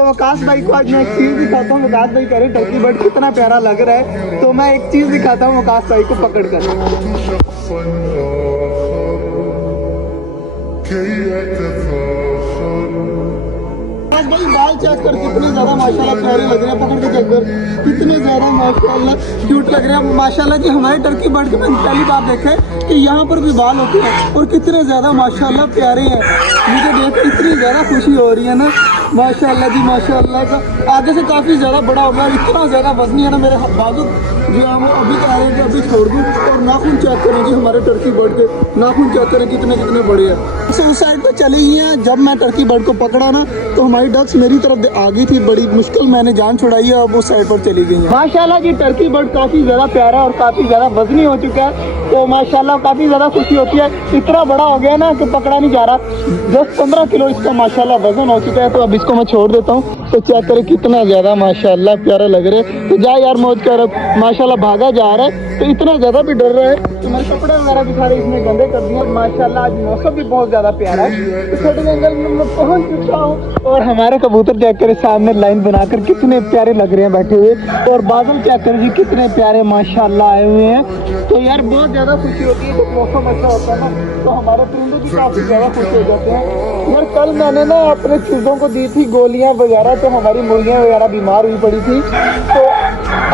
तो वकास भाई को आज मैं एक चीज़ दिखाता हूँ। वकास भाई कह रहे टर्की बर्ड कितना प्यारा लग रहा है, तो मैं एक चीज़ दिखाता हूँ वकास भाई को पकड़ कर। भाई बाल चेक कर कितने ज्यादा माशाल्लाह प्यारे लग रहे हैं, पकड़ के चेक कर कितने ज्यादा माशाल्लाह क्यूट लग रहे हैं माशाल्लाह जी। हमारे टर्की बर्ड के मैंने पहली बार देखे कि यहाँ पर भी बाल होते हैं और कितने ज्यादा माशाल्लाह प्यारे हैं। मुझे देख कर इतनी ज्यादा खुशी हो रही है ना माशाल्लाह जी माशाल्लाह का। आगे से काफी ज्यादा बड़ा हो गया, इतना ज्यादा वजनी है ना मेरे बाजू जी। हम अभी कह रहे हैं कि अभी छोड़ दूँ। और नाखून चेक करें जी हमारे टर्की बर्ड के, नाखून चेक करें कितने कितने बड़े हैं। उस साइड पे चली गई हैं। जब मैं टर्की बर्ड को पकड़ा ना तो हमारी डक्स मेरी तरफ आ गई थी, बड़ी मुश्किल मैंने जान छुड़ाई है, अब उस साइड पर चली गई है। माशाल्लाह जी टर्की बर्ड काफी ज्यादा प्यारा और काफी ज्यादा वजनी हो चुका है, तो माशाल्लाह काफी ज्यादा खुशी होती है। इतना बड़ा हो गया ना कि पकड़ा नहीं जा रहा, 10-15 किलो इसका माशाल्लाह वजन हो चुका है। तो अब इसको मैं छोड़ देता हूँ, तो चेक करें कितना ज्यादा माशाल्लाह प्यारा लग रहा है। तो जा यार मौज कर, माशाल्लाह भागा जा रहा है, तो इतना ज्यादा भी डर रहा है। तो मेरे कपड़े वगैरह भी सारे इसमें गंदे कर दिए। माशाल्लाह आज मौसम भी बहुत ज्यादा प्यारा है। तो छोटे जंगल में मैं पहुंच चुका हूँ और हमारे कबूतर चेक करें सामने लाइन बनाकर कितने प्यारे लग रहे हैं बैठे हुए, और बादल चेक करें जी कितने प्यारे माशाल्लाह आए हुए हैं। तो यार बहुत ज्यादा खुशी होती है जब मौसम अच्छा होता है ना, तो हमारे परिंदे भी काफी ज्यादा खुश हो जाते हैं। यार कल मैंने ना अपने चूजों को दी थी गोलियां वगैरह, तो हमारी मुर्गियां वगैरह बीमार हुई पड़ी थी। तो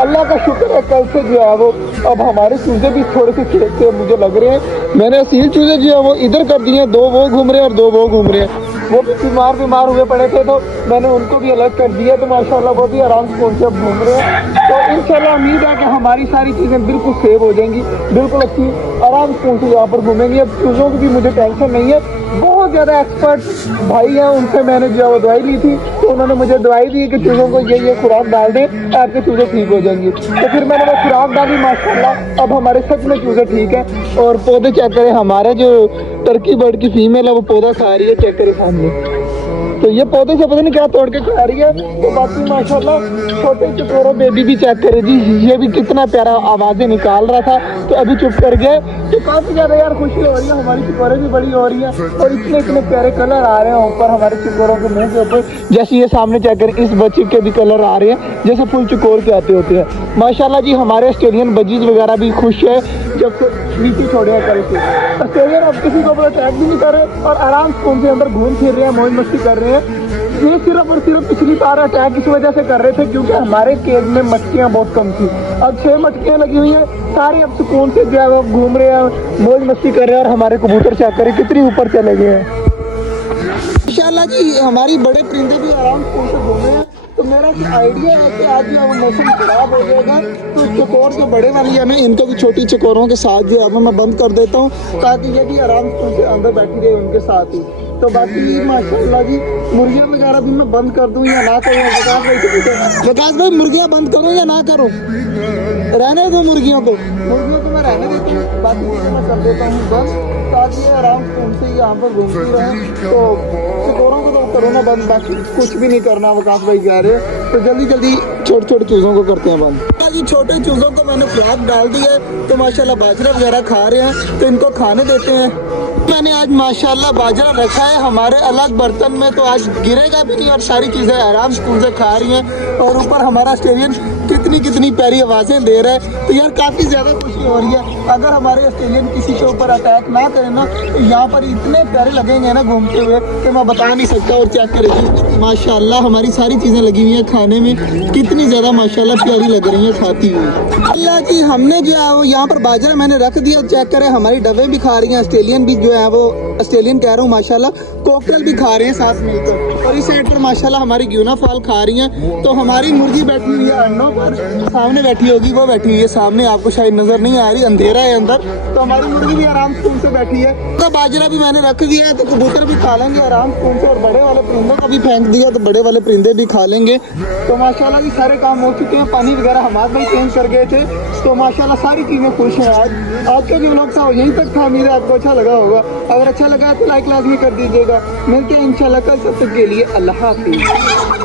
अल्लाह का शुक्र है कल से जो है वो अब हमारे चूजे भी थोड़े से खेत से मुझे लग रहे हैं। मैंने असील चूजे जो है वो इधर कर दिए, 2 वो घूम रहे हैं और 2 वो घूम रहे हैं। वो भी बीमार हुए पड़े थे, तो मैंने उनको भी अलग कर दिया। तो माशाल्लाह वो भी आराम से उनसे घूम रहे हैं। तो इंशाल्लाह उम्मीद है कि हमारी सारी चीज़ें बिल्कुल सेव हो जाएंगी, बिल्कुल अच्छी आराम से उनसे यहाँ पर घूमेंगी। अब चूज़ों की भी मुझे टेंशन नहीं है। बहुत ज़्यादा एक्सपर्ट भाई हैं, उनसे मैंने जो है वो दवाई ली थी, तो उन्होंने मुझे दवाई दी कि चूज़ों को ये खुराक डाल दें, आपके चूज़े ठीक हो जाएंगी। तो फिर मैंने वो खुराक डाली माशाल्लाह, अब हमारे सच में चूज़े ठीक है। और पौधे चेक करें, हमारे जो टर्की बर्ड की फीमेल है वो पौधा खा रही है, चेक करें सामने। तो ये पौधे से पता नहीं क्या तोड़ के खा रही है। तो बाकी माशाल्लाह छोटे चकोरों बेबी भी चेक करे जी, ये भी कितना प्यारा आवाज़ें निकाल रहा था, तो अभी चुप कर गया। तो काफ़ी ज़्यादा यार खुशी हो रही है, हमारी चकोरें भी बड़ी हो रही है और इतने इतने प्यारे कलर आ रहे हैं ऊपर हमारे चकोरों के मुँह के ऊपर। जैसे ये सामने चेक करें, इस बच्चे के भी कलर आ रहे हैं जैसे फुल चकोर के आते होते हैं। माशाल्लाह जी हमारे ऑस्ट्रेलियन बजीज वगैरह भी खुश है जब से नीचे छोड़े करे थे। ऑस्ट्रेलियन अब किसी को अटैक भी नहीं कर रहे और आराम से उनके अंदर घूम फिर रहे हैं, मौज मस्ती कर रहे हैं। ये सिर्फ और सिर्फ पिछली बार अटैक इस वजह से कर रहे थे क्योंकि हमारे केज में मटकियाँ बहुत कम थी। अब 6 मटकियाँ लगी हुई हैं, सारे अब सुकून से जो है वो घूम रहे हैं, मौज मस्ती कर रहे हैं। और हमारे कबूतर चेक करें कितनी ऊपर चले गए हैं। इंशाल्लाह जी हमारी बड़े परिंदे भी आराम से घूम रहे हैं। तो मेरा आइडिया है कि आज जो मौसम खराब हो जाएगा तो चकोर जो बड़े वाली है ना, इनको भी छोटी चकोरों के साथ जो है मैं बंद कर देता हूँ ताकि ये भी आराम से अंदर बैठी रहे उनके साथ ही। तो बाकी माशाल्लाह जी मुर्गियाँ वगैरह भी मैं बंद कर दूँ या ना करूँ। विकास भाई मुर्गियाँ बंद करूँ या ना करूँ? रहने दो मुर्गियों को मैं रहने देता हूँ, बाकी चीज़ें मैं कर देता हूँ बंद ताकि ये आराम से उनसे यहाँ पर घूमती रहें। तो चकोरों को तो करो ना बंद, बाकी कुछ भी नहीं करना विकास भाई कह रहे हैं। तो जल्दी जल्दी छोटे छोटे चूज़ों को करते हैं बंद। जी छोटे चूज़ों को मैंने खुराक डाल दी है, तो माशाल्लाह बाजरा वगैरह खा रहे हैं, तो इनको खाने देते हैं। मैंने आज माशाल्लाह बाजरा रखा है हमारे अलग बर्तन में, तो आज गिरेगा भी नहीं और सारी चीज़ें आराम से खा रही हैं। और ऊपर हमारा ऑस्ट्रेलियन कितनी प्यारी आवाज़ें दे रहा है। तो यार काफ़ी ज़्यादा खुशी हो रही है। अगर हमारे ऑस्ट्रेलियन किसी के ऊपर अटैक ना करें ना, तो यहाँ पर इतने प्यारे लगेंगे ना घूमते हुए कि मैं बता नहीं सकता। और चेक करें माशाल्लाह हमारी सारी चीज़ें लगी हुई हैं खाने में, कितनी ज़्यादा माशाल्लाह प्यारी लग रही हैं खाती हुई। अल्लाह जी हमने जो है वो यहाँ पर बाजरा मैंने रख दिया, चेक करें हमारी डबे भी खा रही हैं। ऑस्ट्रेलियन भी जो है वो ऑस्ट्रेलियन कह रहा हूँ माशाल्लाह कोकटल भी खा रहे हैं साथ मिलकर। और इस साइड पर माशाल्लाह हमारी ग्यूना फॉल खा रही हैं। तो हमारी मुर्गी बैठी हुई है अंडों पर, सामने बैठी होगी, वो बैठी हुई है सामने, आपको शायद नजर नहीं आ रही, अंधेरा है अंदर। तो हमारी मुर्गी भी आराम से उनसे बैठी है। तो बाजरा भी मैंने रख दिया है, तो कबूतर भी खा लेंगे आराम से उनसे। और बड़े वाले परिंदों का भी फेंक दिया, तो बड़े वाले परिंदे भी खा लेंगे। तो माशाल्लाह ये सारे काम हो चुके हैं। पानी वगैरह हमारे भाई चेंज कर गए थे, तो माशाल्लाह सारी चीज़ें खुश हैं। आज का जो व्लॉग था यहीं तक था। उम्मीद है आपको अच्छा लगा होगा। अगर अच्छा लगा तो लाइक लाजमी कर दीजिएगा। मिलते हैं इंशाल्लाह कल, तब तक के लिए अल्लाह हाफिज़।